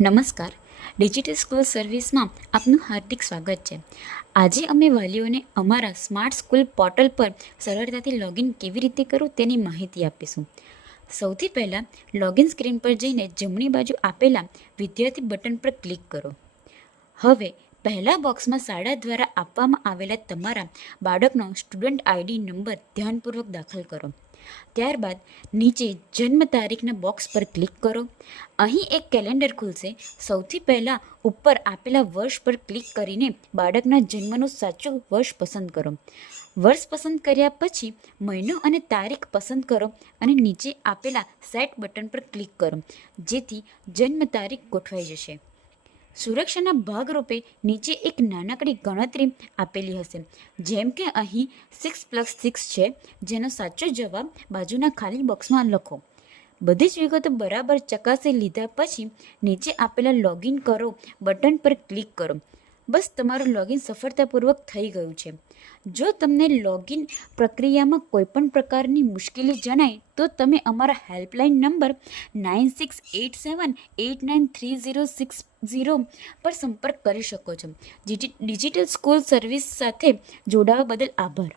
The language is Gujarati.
નમસ્કાર. ડિજિટલ સ્કૂલ સર્વિસમાં આપનું હાર્દિક સ્વાગત છે. આજે અમે વાલીઓને અમારા સ્માર્ટ સ્કૂલ પોર્ટલ પર સરળતાથી લોગિન કેવી રીતે કરવું તેની માહિતી આપીશું. સૌથી પહેલાં લોગિન સ્ક્રીન પર જઈને જમણી બાજુ આપેલા વિદ્યાર્થી બટન પર ક્લિક કરો. હવે પહેલા બોક્સમાં શાળા દ્વારા આપવામાં આવેલા તમારા બાળકનો સ્ટુડન્ટ આઈડી નંબર ધ્યાનપૂર્વક દાખલ કરો. ત્યારબાદ નીચે જન્મ તારીખના બોક્સ પર ક્લિક કરો. અહીં એક કેલેન્ડર ખુલશે. સૌથી પહેલાં ઉપર આપેલા વર્ષ પર ક્લિક કરીને બાળકના જન્મનું સાચું વર્ષ પસંદ કરો. વર્ષ પસંદ કર્યા પછી મહિનો અને તારીખ પસંદ કરો અને નીચે આપેલા સેટ બટન પર ક્લિક કરો, જેથી જન્મ તારીખ ગોઠવાઈ જશે. સુરક્ષાના ભાગરૂપે નીચે એક નાનકડી ગણતરી આપેલી હશે, જેમ કે અહીં 6+6 છે, જેનો સાચો જવાબ બાજુના ખાલી બોક્સમાં લખો. બધી જ વિગતો બરાબર ચકાસી લીધા પછી નીચે આપેલા લોગિન કરો બટન પર ક્લિક કરો. બસ તમારું લોગિન સફળતાપૂર્વક થઈ ગયું છે. જો તમને લોગિન પ્રક્રિયામાં કોઈપણ પ્રકારની મુશ્કેલી જણાય તો તમે અમારા હેલ્પલાઇન નંબર 9687893060 પર સંપર્ક કરી શકો છો. ડિજિટલ સ્કૂલ સર્વિસ સાથે જોડાવા બદલ આભાર.